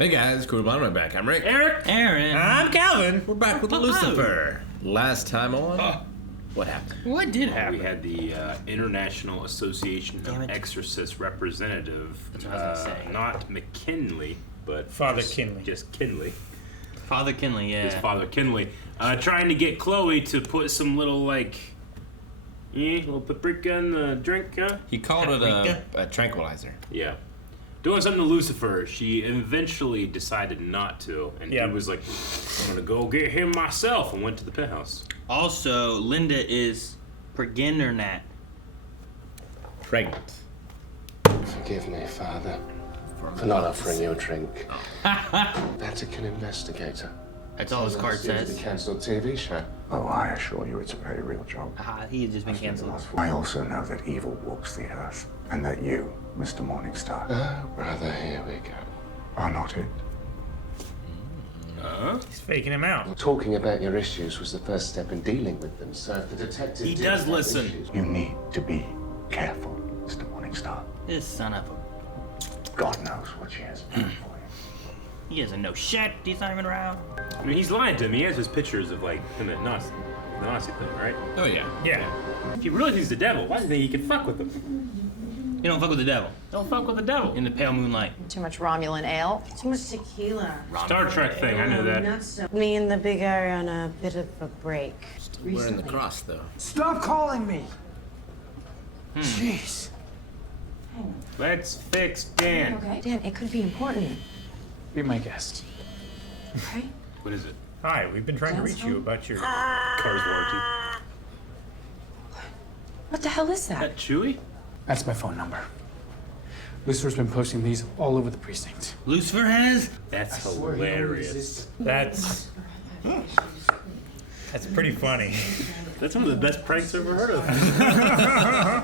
Hey guys, cool on my back. I'm Rick. Eric. Aaron. I'm Calvin. We're back with Lucifer. Last time on, what happened? What did happen? We had the International Association Damn of it. Exorcists representative. That's what I was gonna say. Not McKinley, but Father Kinley. Just Kinley. Father Kinley, yeah. It's Father Kinley. Trying to get Chloe to put some little, little paprika in the drink, huh? He called Paprika? it a tranquilizer. Yeah. Doing something to Lucifer. She eventually decided not to. And Yeah. he was like, I'm going to go get him myself, and went to the penthouse. Also, Linda is pregnant. Pregnant. Forgive me, Father, for not offering you a drink. Vatican investigator. That's all his card Seems to says. be cancelled TV show. Oh, I assure you it's a very real job. He has just been canceled. I also know that evil walks the earth, and that you, Mr. Morningstar, Oh, brother, here we go. are not it. He's faking him out. Well, talking about your issues was the first step in dealing with them, so if the detective He did does have listen. issues- You need to be careful, Mr. Morningstar. This son of a... God knows what she has planned for you. He doesn't know shit. He's not even around. I mean, he's lying to him. He has his pictures of, him at the Nazi thing, right? Oh yeah. Yeah. If he really thinks the devil, why does he think he can fuck with him? You don't fuck with the devil. Don't fuck with the devil. In the pale moonlight. Too much Romulan ale. Too much tequila. Star Trek thing, I knew that. Not so. Me and the big guy are on a bit of a break. Wearing the cross though. Stop calling me! Jeez. Let's fix Dan. Okay. Dan, it could be important, Be my guest. right? What is it? Hi, we've been trying to reach you about your... Car's warranty. What the hell is Is that? that Chewie? That's my phone number. Lucifer's been posting these all over the precinct. Lucifer has? That's hilarious. That's pretty funny. That's one of the best pranks I've ever heard of.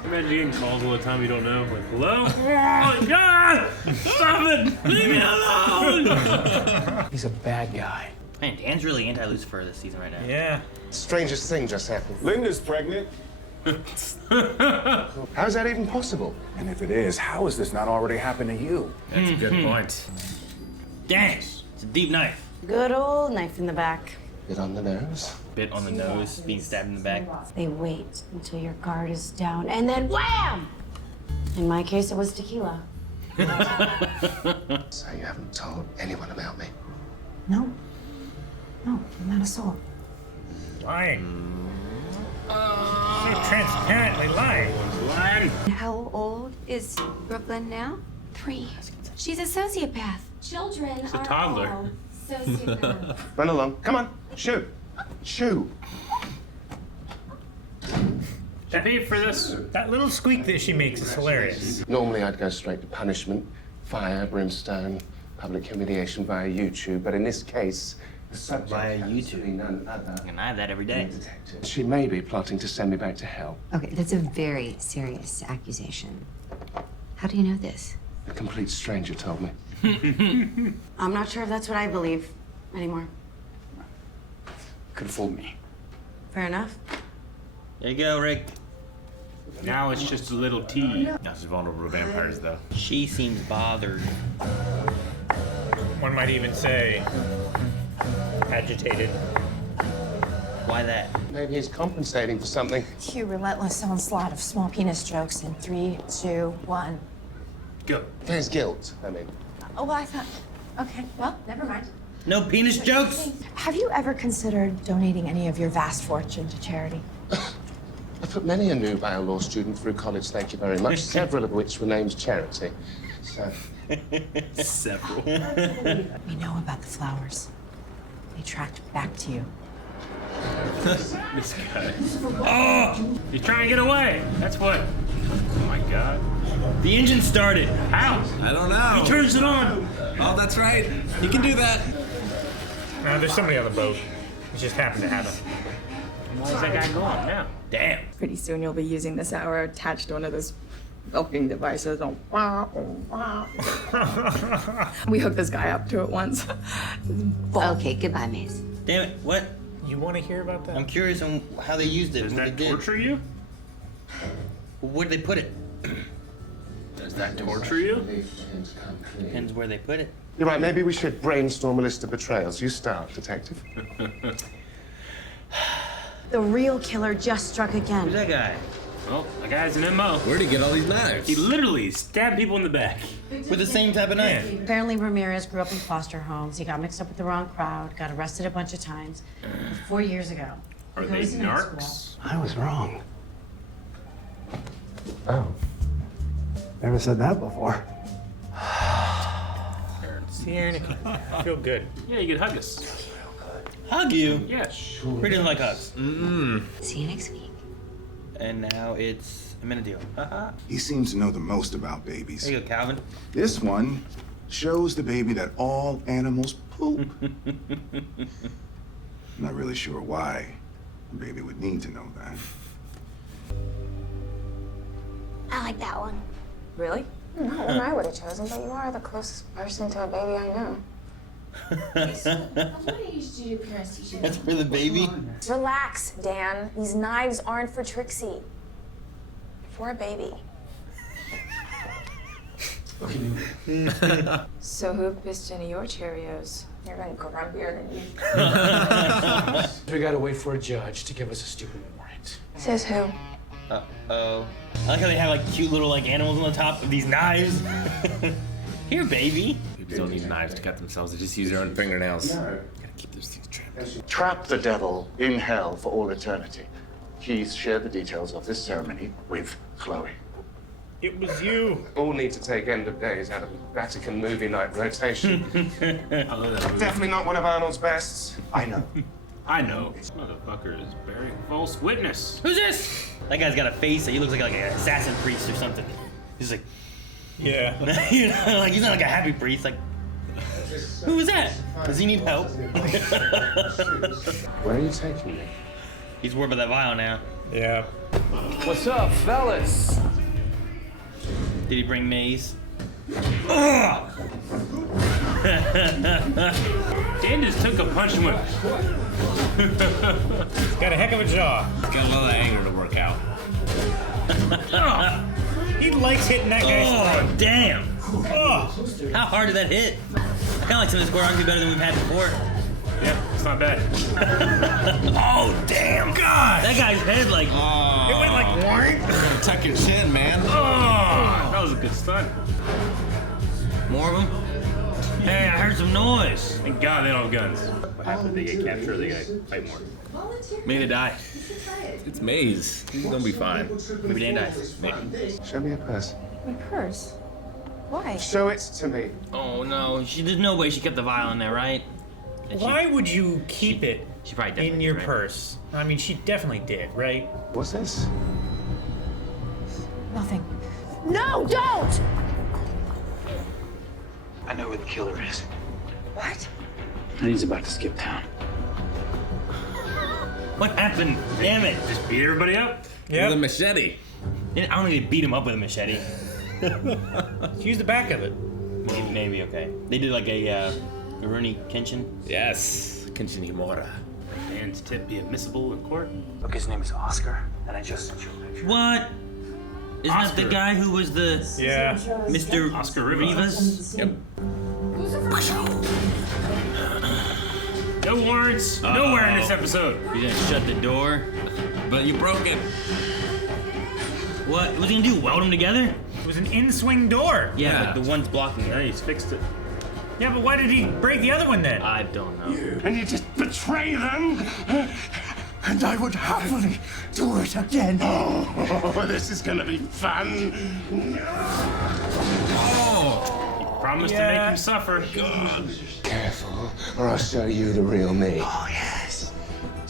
Imagine getting calls all the time you don't know. Like, hello? Oh, God! Stop it! Leave me alone! He's a bad guy. Man, Dan's really anti-Lucifer this season right now. Yeah. Strangest thing just happened. Linda's pregnant. How's that even possible? And if it is, how has this not already happened to you? That's a good point. Dang! It's a deep knife. Good old knife in the back. Bit on the nose. Bit on the nose, being stabbed in the back. They wait until your guard is down, and then wham! In my case, it was tequila. So you haven't told anyone about me? No. No, not a soul. Lying. So transparently lying. Lying. How old is Brooklyn now? 3. She's a sociopath. Children a toddler. all sociopaths. Run along. Come on. Shoo. Shoo. Should pay for this. That little squeak that she makes is hilarious. Normally I'd go straight to punishment, fire, brimstone, public humiliation via YouTube, but in this case, the subject Via happens to YouTube. be none other And I have that every day. than the detective. She may be plotting to send me back to hell. Okay, that's a very serious accusation. How do you know this? A complete stranger told me. I'm not sure if that's what I believe anymore. Could have fooled me. Fair enough. There you go, Rick. Now it's just a little tea. Not as vulnerable to vampires though. She seems bothered. One might even say agitated. Why that? Maybe he's compensating for something. Cue relentless onslaught of small penis jokes in 3, 2, 1. Go. For his guilt, I mean. Oh, well, I thought. Okay, well, never mind. No penis jokes? Have you ever considered donating any of your vast fortune to charity? I put many a nubile law student through college, thank you very much, several of which were named Charity. So, Several. We know about the flowers. They tracked back to you. This guy. Oh! He's trying to get away. That's what. Oh my God. The engine started. How? I don't know. He turns it on. Oh, that's right. You can do that. There's somebody on the boat. We just happen to have him. Why is that guy going now? Damn. Pretty soon you'll be using this hour attached to one of those milking devices. We hooked this guy up to it once. Okay, goodbye, Maze. Damn it. What? You want to hear about that? I'm curious on how they used it. Does what that they did. torture you? Where did they put it? Does that torture you? belief begins to come clear. Depends where they put it. You're right, maybe we should brainstorm a list of betrayals. You start, detective. The real killer just struck again. Who's that guy? Well, that guy's an MO. Where'd he get all these knives? He literally stabbed people in the back. With the same type of knife. Apparently Ramirez grew up in foster homes. He got mixed up with the wrong crowd, got arrested a bunch of times. 4 years ago. Are He they goes to night school. narcs? I was wrong. Oh. Never said that before. I feel good. Yeah, you could hug us. Hug you? Yeah. We didn't like us. See you next week. And now it's a minute deal. Haha. He seems to know the most about babies. There you go, Calvin. This one shows the baby that all animals poop. Not really sure why a baby would need to know that. I like that one. Really? Not one I would have chosen, but you are the closest person to a baby I know. What age did your parents teach you? That's for the baby. Relax, Dan. These knives aren't for Trixie. For a baby. So who pissed into your Cheerios? You're going grumpier than you. We gotta wait for a judge to give us a stupid warrant. Says who? Uh-oh. I like how they have like cute little like animals on the top of these knives. Here, baby. People don't need knives to cut themselves. They just use their own fingernails. Gotta keep those things trimmed. Trap the devil in hell for all eternity. He's shared the details of this ceremony with Chloe. It was you. All need to take end of days out of Vatican movie night rotation. I love that movie. Definitely not one of Arnold's bests. I know. I know. This motherfucker is bearing false witness. Who's this? That guy's got a face that he looks like an assassin priest or something. He's like, Yeah. you know, like he's not like a happy priest. Like, who is that? Does he need help? Where are you taking me? He's worried about that vial now. Yeah. What's up, fellas? Did he bring maize? Dan just took a punch and went. Got a heck of a jaw. Got a lot of anger to work out. He likes hitting that guy's Oh, throat. damn. Oh. How hard did that hit? I kind of like some of the score arguably better than we've had before. Yeah, it's not bad. Oh, damn. God. That guy's head, like, It went like what? Tuck your chin, man. Oh, that was a good stunt. more of them. Hey, I heard some noise. Thank God they don't have guns. What happened? They get captured or they gotta fight more? Maybe they die. It's Maze. He's gonna be fine. Maybe Dan dies. Maybe. Show me your purse. My purse? Why? Show it to me. Oh, no. There's no way she kept the vial in there, right? And Why would you keep it She probably definitely in your did, right? purse? I mean, she definitely did, right? What's this? Nothing. No, don't! I know where the killer is. What? And he's about to skip town. What happened? Damn it. Just beat everybody up? With a machete. I don't think they beat him up with a machete. Use the back of it. Maybe, okay. They did like a Rooney Kenshin. Yes. Kenshin Himura. Dan's tip be admissible in court? Look, his name is Oscar, and I just sent you a picture. What? Isn't that the Oscar. guy who was the Yeah. Mr. Oscar Rivas? Yep. No warrants. Nowhere in this episode. You're gonna shut the door? But you broke it. What? What's he gonna do? Weld them together? It was an in-swing door. Yeah, Yeah. but the one's blocking Yeah, it. he's fixed it. Yeah, but why did he break the other one then? I don't know. And you just betray them? And I would happily do it again. Oh, this is gonna be fun. Promised to Yeah. make him suffer. Careful, or I'll show you the real me. Oh, yes.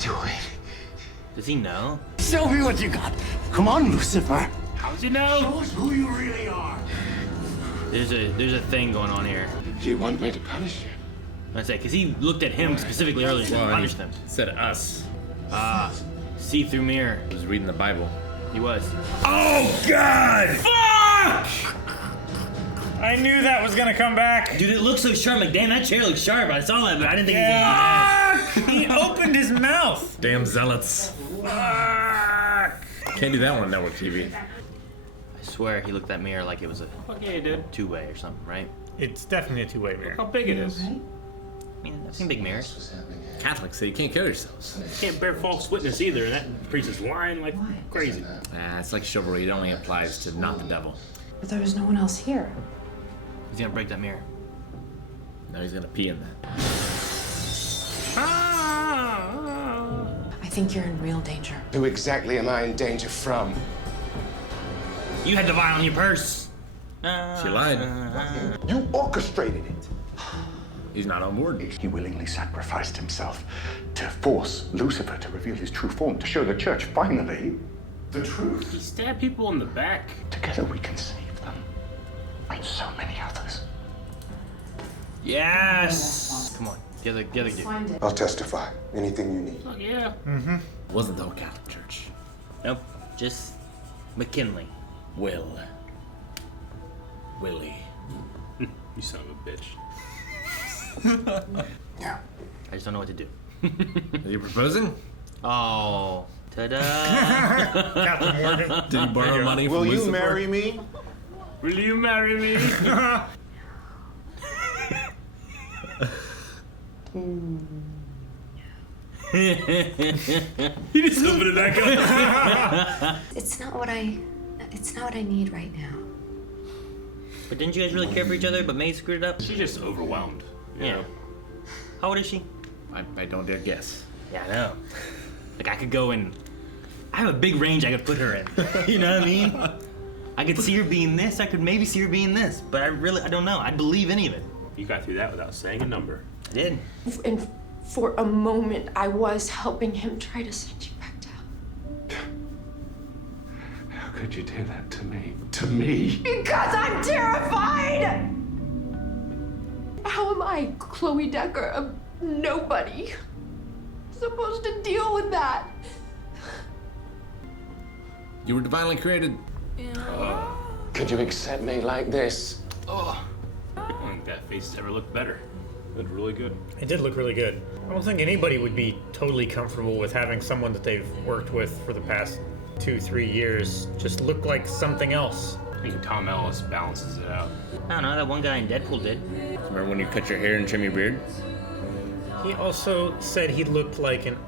Do it. Does he know? Show me what you got. Come on, Lucifer. How'd you know? Show us who you really are. There's a thing going on here. Do you want me to punish you? I say, because he looked at him specifically earlier and Well, punished him. Said us. See-through mirror. He was reading the Bible. He was. Oh God! Fuck! I knew that was gonna come back. Dude, it looks so sharp. Like, damn, that chair looks sharp. I saw that, but I didn't think he was gonna Fuck! He opened his mouth. Damn zealots. Fuck! Can't do that one on network TV. I swear he looked at that mirror like it was a Fuck yeah, he did. two-way or something, right? It's definitely a two-way mirror. How big it is. I mean, I've seen big mirrors. Catholics say you can't kill yourselves. You can't bear false witness either, and that priest is lying like crazy. It's like chivalry. It only applies to not the devil. But there was no one else here. He's gonna break that mirror. Now he's gonna pee in that. I think you're in real danger. Who exactly am I in danger from? You had the vial in your purse. She lied. You orchestrated it. He's not on board. He willingly sacrificed himself to force Lucifer to reveal his true form, to show the church, finally, the truth. He stabbed people in the back. Together we can save them. And so many others. Yes! Come on, get other dude. I'll testify. Anything you need. Fuck yeah. It wasn't the whole Catholic Church. Nope, just McKinley. Willie. You son of a bitch. Yeah. I just don't know what to do. Are you proposing? Oh, ta-da! Captain Morgan. Did you borrow money from Will you Lucifer? marry me? Will you marry me? You just opened it back up. It's not what I need right now. But didn't you guys really care for each other, but May screwed it up? She's just overwhelmed. Yeah. How old is she? I don't dare guess. Yeah, I know. Like, I could go and... I have a big range I could put her in. You know what I mean? I could see her being this, I could maybe see her being this, but I don't know. I believe any of it. You got through that without saying a number. I did. And for a moment, I was helping him try to send you back down. How could you do that to me? To me? Because I'm terrified! How am I, Chloe Decker, a nobody, supposed to deal with that? You were divinely created. Could you accept me like this? I don't think that face has ever looked better. It looked really good. It did look really good. I don't think anybody would be totally comfortable with having someone that they've worked with for the past 2-3 years just look like something else. I think Tom Ellis balances it out. I don't know, that one guy in Deadpool did. Remember when you cut your hair and trim your beard? He also said he looked like an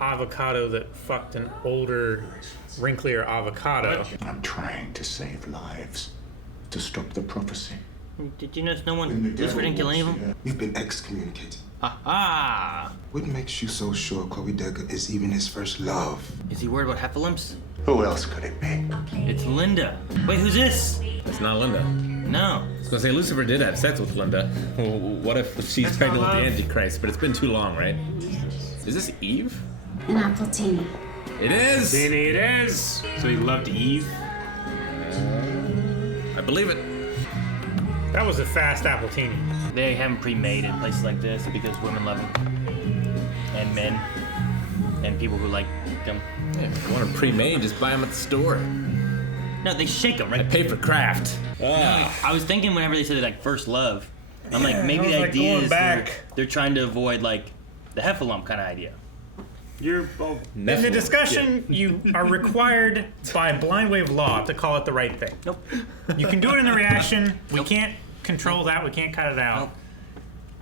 avocado that fucked an older, wrinklier avocado. I'm trying to save lives, to stop the prophecy. Did you notice no one, Lucifer didn't kill any of them? You've been excommunicated. Ah! What makes you so sure Chloe Decker is even his first love? Is he worried about heffalumps? Who else could it be? It's Linda. Wait, who's this? That's not Linda. No. I was gonna say Lucifer did have sex with Linda. What if she's pregnant with the Antichrist? But it's been too long, right? Is this Eve? An apple teeny. It is! Danny, it is! So he loved Eve? I believe it. That was a fast appletini. They have them pre-made in places like this because women love them. And men. And people who like them. Yeah, if you want them pre-made, just buy them at the store. No, they shake them, right? I pay for craft. No, I was thinking whenever they said like first love, I'm like, maybe the like idea going is back. they're trying to avoid like the heffalump kind of idea. You're both. In the discussion, you are required by blind wave law to call it the right thing. Nope. You can do it in the reaction. We can't control that. We can't cut it out.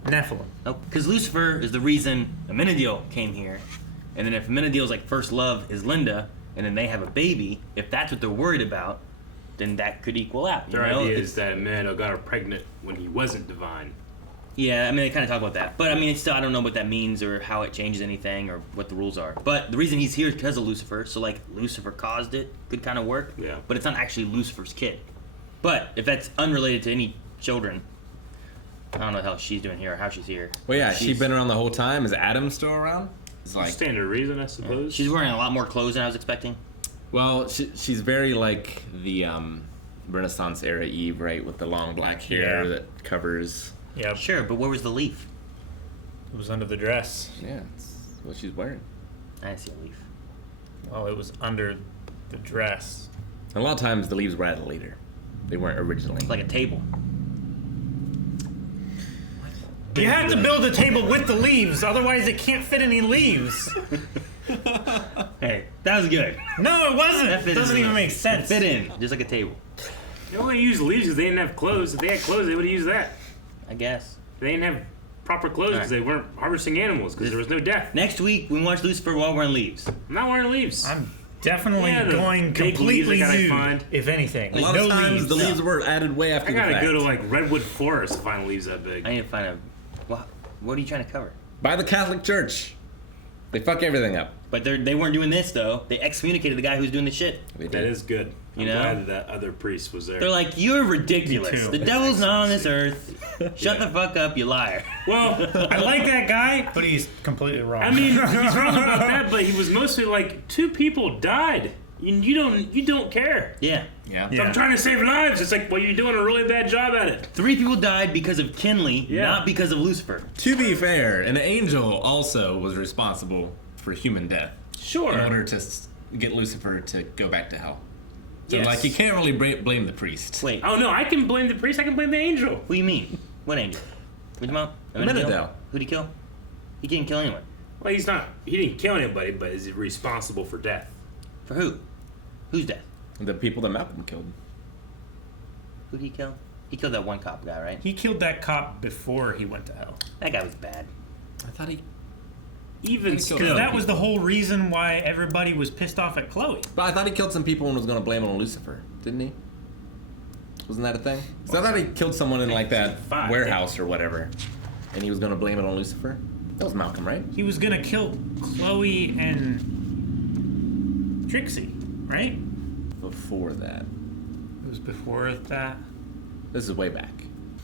Nephilim. Nope. Because Lucifer is the reason Amenadiel came here. And then if Amenadiel's like first love is Linda, and then they have a baby, if that's what they're worried about, then that could equal out. Their idea is that Amenadiel got her pregnant when he wasn't divine. Yeah, I mean, they kind of talk about that. But, I mean, it's still, I don't know what that means or how it changes anything or what the rules are. But the reason he's here is because of Lucifer. So, like, Lucifer caused it. Could kind of work. Yeah. But it's not actually Lucifer's kid. But if that's unrelated to any children, I don't know how she's doing here or how she's here. Well, yeah, she's been around the whole time. Is Adam still around? It's like standard reason, I suppose. She's wearing a lot more clothes than I was expecting. Well, she's very like the Renaissance era Eve, right? With the long black hair that covers... Yeah. Sure, but where was the leaf? It was under the dress. Yeah, it's what she's wearing. I didn't see a leaf. Well, it was under the dress. A lot of times the leaves were added later. They weren't originally. Like a table. You have to build a table with the leaves, otherwise it can't fit any leaves. Hey, that was good. No, it wasn't. That It doesn't even make sense. It fit in, just like a table. They only used leaves because they didn't have clothes. If they had clothes, they would have used that. I guess. They didn't have proper clothes because they weren't harvesting animals because there was no death. Next week, we watch Lucifer while wearing leaves. I'm not wearing leaves. I'm definitely Yeah, the going big completely leaves I gotta nude, find. if anything. A lot no of times leaves. the leaves were added way after I the gotta fact. go to like Redwood Forest to find leaves that big. I need to find a. What are you trying to cover? By the Catholic Church. They fuck everything up. But they weren't doing this though. They excommunicated the guy who was doing the shit. That is good. You I'm know? glad that other priest was there. They're like, you're ridiculous. Me too. The devil's not on this earth. Shut the fuck up, you liar. Well, I like that guy, but he's completely wrong. I mean, he's wrong about that, but he was mostly like 2 people died. You don't care. Yeah. Yeah. So I'm trying to save lives. It's like, well, you're doing a really bad job at it. 3 people died because of Kinley, not because of Lucifer. To be fair, an angel also was responsible for human death. Sure. In order to get Lucifer to go back to hell. So, Yes. like, you can't really blame the priest. Wait. Oh no, I can blame the priest. I can blame the angel. What do you mean? What angel? What about? Amenadel. Who'd he kill? He didn't kill anyone. Well, he's not. He didn't kill anybody, but is he responsible for death? For who? Whose death? The people that Malcolm killed. Who'd he kill? He killed that one cop guy, right? He killed that cop before he went to hell. That guy was bad. I thought he... Even still, Because that was the whole reason why everybody was pissed off at Chloe. But I thought he killed some people and was going to blame it on Lucifer, didn't he? Wasn't that a thing? So I thought he killed someone in like that warehouse or whatever, and he was going to blame it on Lucifer. That was Malcolm, right? He was gonna kill Chloe and Trixie, right? Before that. It was before that. This is way back.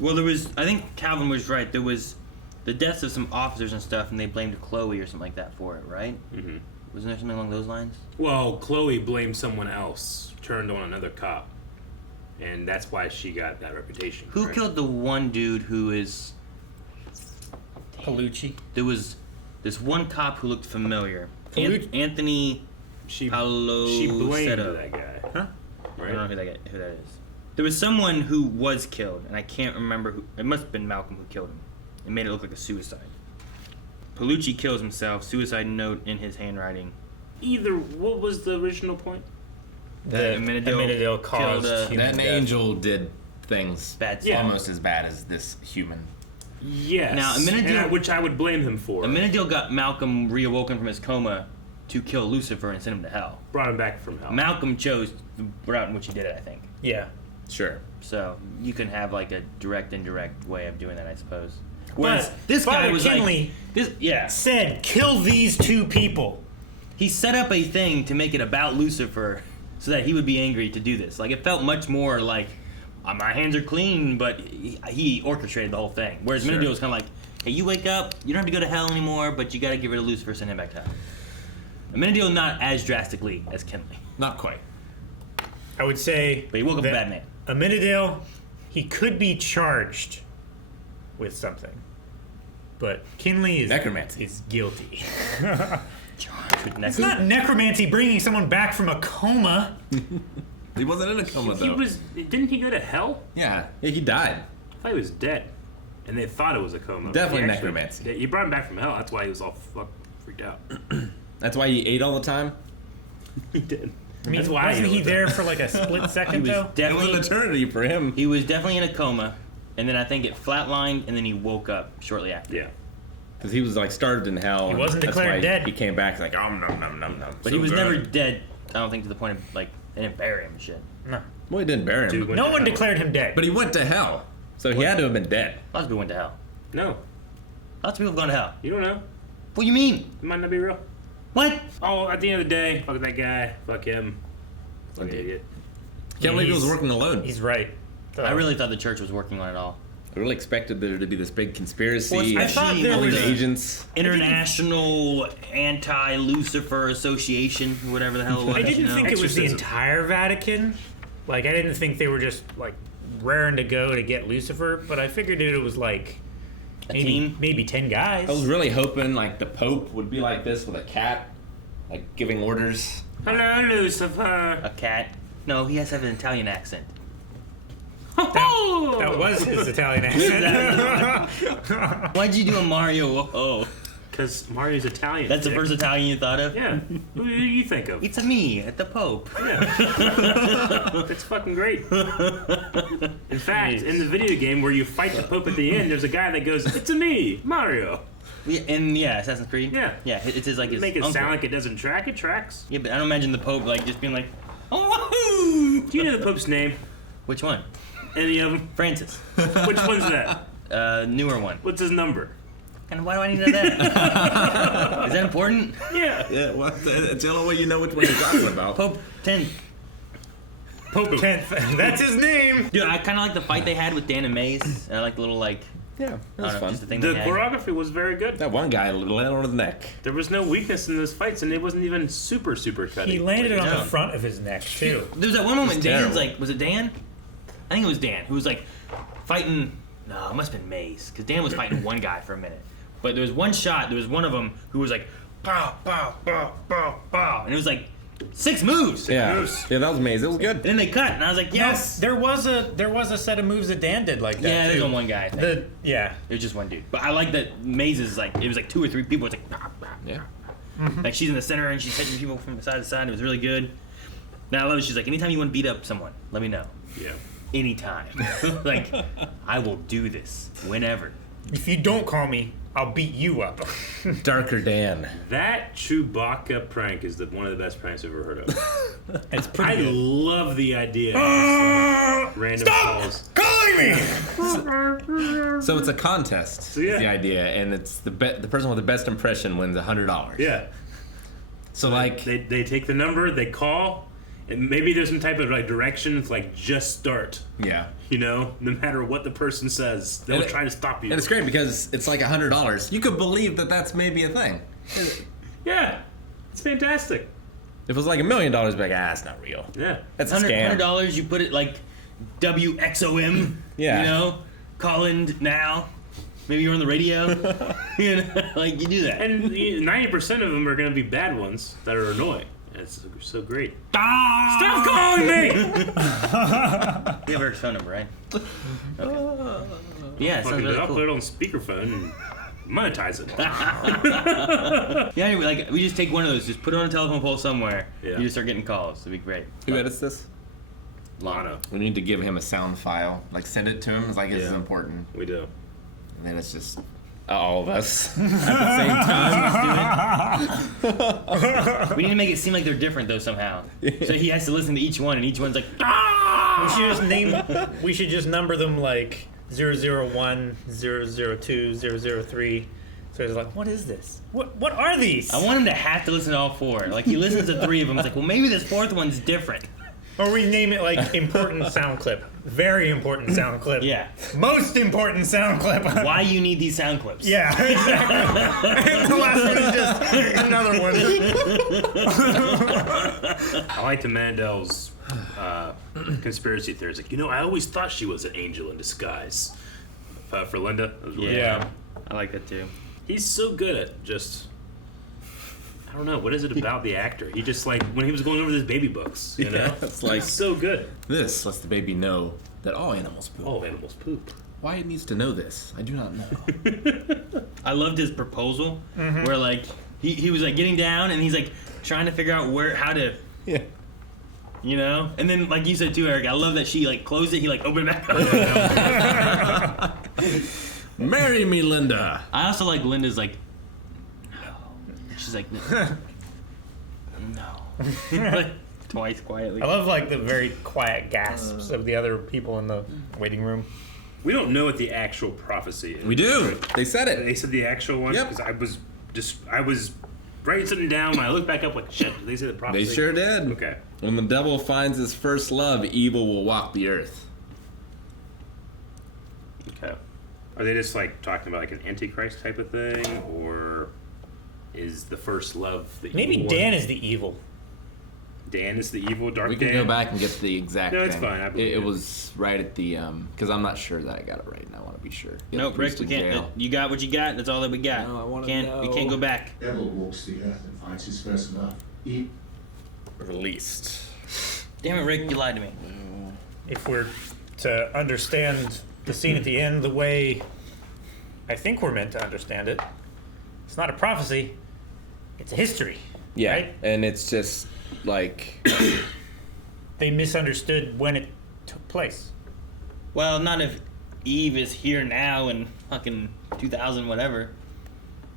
Well, I think Calvin was right. There was the deaths of some officers and stuff, and they blamed Chloe or something like that for it, right? Mm-hmm. Wasn't there something along those lines? Well, Chloe blamed someone else, turned on another cop, and that's why she got that reputation. Who right? killed the one dude who is... Palucci? There was this one cop who looked familiar. Anthony She Palosetto. blamed that guy. Huh? Right? I don't know who that is. There was someone who was killed, and I can't remember who. It must have been Malcolm who killed him. It made it look like a suicide. Palucci kills himself, suicide note in his handwriting. What was the original point? That Amenadel caused killed, That an angel did things bad almost as bad as this human. Yes. Now, Amenadel, which I would blame him for. Amenadel got Malcolm reawoken from his coma to kill Lucifer and send him to hell. Brought him back from hell. Malcolm chose the route in which he did it, I think. Yeah. Sure. So you can have like a direct, indirect way of doing that, I suppose. Whereas But this guy Father was Kinley said, kill these 2 people. He set up a thing to make it about Lucifer so that he would be angry to do this. Like, it felt much more like, my hands are clean, but he orchestrated the whole thing. Whereas Sure. Amenadel was kind of like, hey, you wake up, you don't have to go to hell anymore, but you got to get rid of Lucifer, send him back to hell. Amenadel not as drastically as Kinley. Not quite. I would say. But he woke up a that bad man. Amenadel, he could be charged with something, but Kinley is necromancy. Is guilty. It's not necromancy bringing someone back from a coma. He wasn't in a coma though. Didn't he go to hell? Yeah, he died. I thought he was dead, and they thought it was a coma. Definitely He actually- necromancy. He brought him back from hell. That's why he was all freaked out. That's why he ate all the time. He did. I mean, That's why wasn't I he ate there all the for like a split second He was though? definitely It was an eternity for him. He was definitely in a coma, and then I think it flatlined, and then he woke up shortly after. Yeah. Because he was like starved in hell. He and wasn't that's declared why dead. He came back like, nom. But So he was good. never dead, I don't think, to the point of, like, they didn't bury him and shit. No. Well, he didn't bury him. Dude went No to one hell. declared him dead. But he went to hell. So he had to have been dead. Lots of people went to hell. No, Lots of people have gone to hell. you don't know. What do you mean? It might not be real. What? Oh, at the end of the day, fuck that guy. Fuck him. Fuck Indeed. idiot. Can't believe he was working alone. He's right. I really thought the church was working on it all. I really expected there to be this big conspiracy. Well, and I thought there all these was a- agents. International Anti-Lucifer Association, whatever the hell it was. I didn't you know? think it was the Exorcism. entire Vatican. Like, I didn't think they were just like raring to go to get Lucifer, but I figured it was like team? maybe 10 guys. I was really hoping like the Pope would be like this with a cat, like giving orders. Hello, Lucifer. A cat? No, he has to have an Italian accent. That was his Italian accent. Why'd you do a Mario? Whoa. Because Mario's Italian. That's the dick. first Italian you thought of? Yeah. Who do you think of? It's me, at the Pope. Yeah. That's fucking great. In fact, in the video game where you fight the Pope at the end, there's a guy that goes, "It's me, Mario." Yeah, Assassin's Creed. Yeah. Yeah, it's his like his Make it uncle. sound like it doesn't track. It tracks. Yeah, but I don't imagine the Pope like just being like, "Oh, do you know the Pope's name?" Which one? Any of them? Francis. Which one's that? Newer one. What's his number? And why do I need to know that? Is that important? Yeah. Yeah, well, it's the only way you know which one you're talking about. Pope 10. Pope 10th. That's his name. Dude, I kind of like the fight they had with Dan and Maze. And I like the little like. Yeah, that was fun. Just the thing The they had. choreography was very good. That one guy landed on his neck. There was no weakness in those fights, and it wasn't even super cutting. He landed it on No. the front of his neck too. There was that one moment It's Dan's terrible. like, was it Dan? I think it was Dan who was like fighting. No, it must have been Maze because Dan was fighting one guy for a minute. But there was one shot. There was one of them who was like, pow, pow, pow, pow, pow, and it was like 6 moves. Yeah, yeah, that was amazing. It was good. And then they cut, and I was like, yes. No, there was a set of moves that Dan did like that. Yeah, there's too. only one guy. I think. Yeah. It was just one dude. But I like that Maze is like, it was like 2 or 3 people. It's like, bah, bah, Yeah. Mm-hmm. like she's in the center and she's hitting people from side to side. It was really good. Now I love it. She's like, anytime you want to beat up someone, let me know. Yeah. Anytime. Like, I will do this whenever. If you don't call me, I'll beat you up. Darker Dan. That Chewbacca prank is one of the best pranks I've ever heard of. It's pretty I good. love the idea. Of just, like, random calls. calling me! So it's a contest. yeah. Is the idea, and it's the person with the best impression wins $100. Yeah. So like they take the number, they call, and maybe there's some type of like direction. It's like just start. Yeah. You know, no matter what the person says, they'll try to stop you. And it's great because it's like $100. You could believe that that's maybe a thing. Yeah, it's fantastic. If it was like $1 million, be like, it's not real. Yeah. That's a scam. $100, you put it like WXOM. Yeah. You know, call in now. Maybe you're on the radio. You know, like you do that. And 90% of them are going to be bad ones that are annoying. It's so great. Stop calling me! You have her phone number, right? Okay. Yeah, it sounds Fucking really I'll cool. put it on speakerphone and monetize it. Yeah, anyway, like we just take one of those, just put it on a telephone pole somewhere. Yeah. You just start getting calls. It'd be great. Who edits this? Lana. We need to give him a sound file. Like send it to him. It's like this is Yeah. important. We do. And then it's just all of us at the same time. We need to make it seem like they're different though somehow. So he has to listen to each one, and each one's like, We should just number them like 001, 002, 003. So he's like, what is this? What are these? I want him to have to listen to all 4. Like he listens to 3 of them. It's like, well, maybe this 4th one's different. Or we name it like important sound clip. Very important sound clip. Yeah. Most important sound clip. Why you need these sound clips? Yeah, exactly. And the last one is just another one. I like the Mandel's conspiracy theories. Like, I always thought she was an angel in disguise. For Linda. That was really Yeah. good. I like that too. He's so good at just... I don't know. What is it about the actor? He just like when he was going over his baby books, you know? Yeah, it's like he's so good. This lets the baby know that all animals poop. All animals poop. Why it needs to know this, I do not know. I loved his proposal Mm-hmm. where like he was like getting down and he's like trying to figure out how to Yeah. You know? And then like you said too, Eric, I love that she like closed it, he like opened it back up. Marry me, Linda. I also like Linda's like she's like no. Like, twice quietly. I love like the very quiet gasps of the other people in the waiting room. We don't know what the actual prophecy is. We do. They said it. They said the actual one. Yep. Because I was writing something down. When I look back up, like shit. Did they say the prophecy? They sure did. Okay. When the devil finds his first love, evil will walk the earth. Okay. Are they just like talking about like an antichrist type of thing, or is the first love the Maybe evil Dan one? is the evil. Dan is the evil, Dark We Dan. can go back and get the exact No, it's thing. fine, I believe It it. was right at the because I'm not sure that I got it right, and I want to be sure. Get Nope, the Rick, priest we in can't. jail. You got what you got. That's all that we got. No, I wanna We know. can't go back. Devil walks the earth and finds his first love. Released. Damn it, Rick, you lied to me. If we're to understand the scene at the end the way I think we're meant to understand it, It's not a prophecy. It's a history. Yeah, right? and it's just like they misunderstood when it took place. Well, not if Eve is here now in fucking 2000 whatever.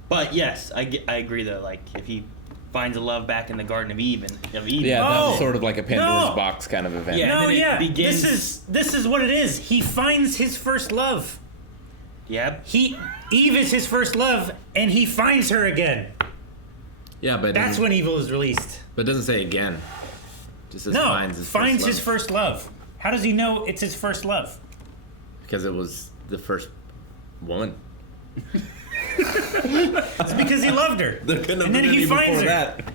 But yes, I agree though. Like if he finds a love back in the Garden of Eden. Yeah, that's sort of like a Pandora's box kind of event. Yeah, This is what it is. He finds his first love. Yep. Eve is his first love, and he finds her again. Yeah, but that's when evil is released. But it doesn't say again. Just says finds his first love. How does he know it's his first love? Because it was the first woman. It's because he loved her. There couldn't have and then been he any finds before her. that.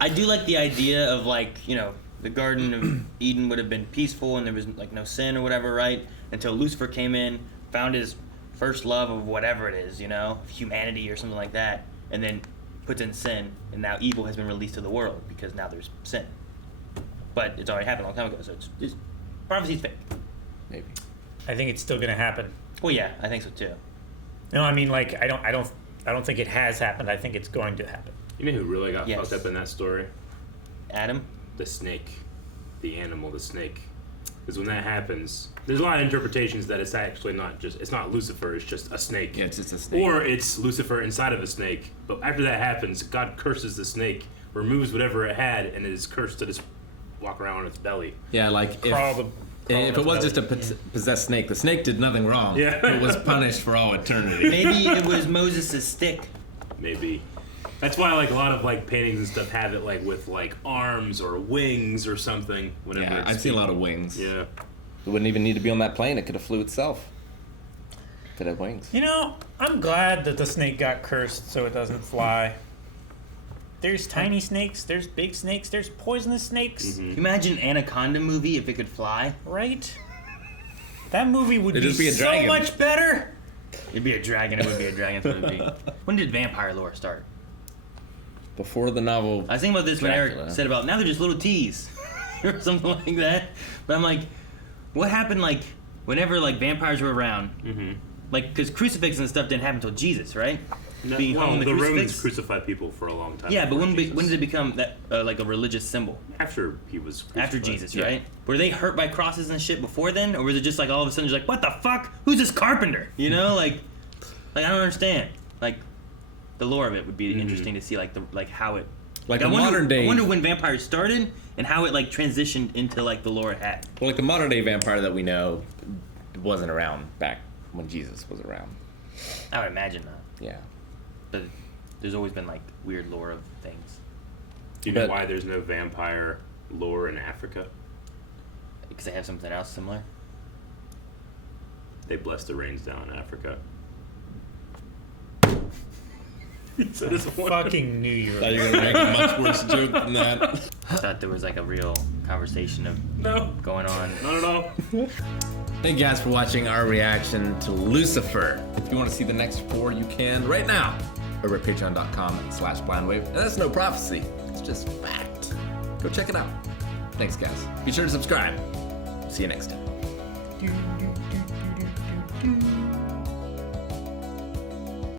I do like the idea of like, you know, the Garden of Eden would have been peaceful and there was like no sin or whatever, right? Until Lucifer came in, found his first love of whatever it is, you know, humanity or something like that, and then puts in sin, and now evil has been released to the world because now there's sin. But it's already happened a long time ago, so it's prophecy's fake. Maybe. I think it's still gonna happen. Well, yeah, I think so too. No, I mean, like, I don't think it has happened. I think it's going to happen. You know who really got fucked up in that story? Adam? The snake. The animal, the snake. Because when that happens, there's a lot of interpretations that it's actually it's not Lucifer, it's just a snake. Yeah, it's just a snake. Or it's Lucifer inside of a snake. But after that happens, God curses the snake, removes whatever it had, and it is cursed to just walk around on its belly. Yeah, like if it was just a possessed snake, the snake did nothing wrong. Yeah. It was punished for all eternity. Maybe it was Moses' stick. Maybe. That's why like a lot of like paintings and stuff have it like with like arms or wings or something. Whenever Yeah, I've seen a lot of wings. Yeah. It wouldn't even need to be on that plane. It could have flew itself. If it had wings. You know, I'm glad that the snake got cursed so it doesn't fly. There's tiny snakes, there's big snakes, there's poisonous snakes. Mm-hmm. Imagine an Anaconda movie if it could fly. Right? That movie would It'd be just be a dragon. so much better. It'd be a dragon, it would be a dragon's movie. When did vampire lore start? Before the novel. I was thinking about this when Dracula. Eric said about now they're just little T's or something like that. But I'm like, what happened like whenever like vampires were around? Mm-hmm. Like, because crucifix and stuff didn't happen until Jesus, right? Being well, hung on the crucifix. Romans crucified people for a long time. Yeah, but before when Jesus. did it become that like a religious symbol? After he was crucified. After Jesus, Yeah. right? Were they hurt by crosses and shit before then, or was it just like all of a sudden just like, what the fuck? Who's this carpenter? You know, like I don't understand. Like the lore of it would be interesting to see, like how it. Like I a wonder, modern day. I wonder when vampires started and how it like transitioned into like the lore it had. Well, like the modern day vampire that we know wasn't around back when Jesus was around. I would imagine not. Yeah. But there's always been like weird lore of things. Do you know why there's no vampire lore in Africa? Because they have something else similar. They bless the rains down in Africa. So this one. Fucking knew you were. Thought you were gonna make a much worse joke than that. I thought there was like a real conversation of going on. Not at all. Thank you guys for watching our reaction to Lucifer. If you want to see the next 4, you can right now over at patreon.com/blindwave. And that's no prophecy. It's just fact. Go check it out. Thanks, guys. Be sure to subscribe. See you next time.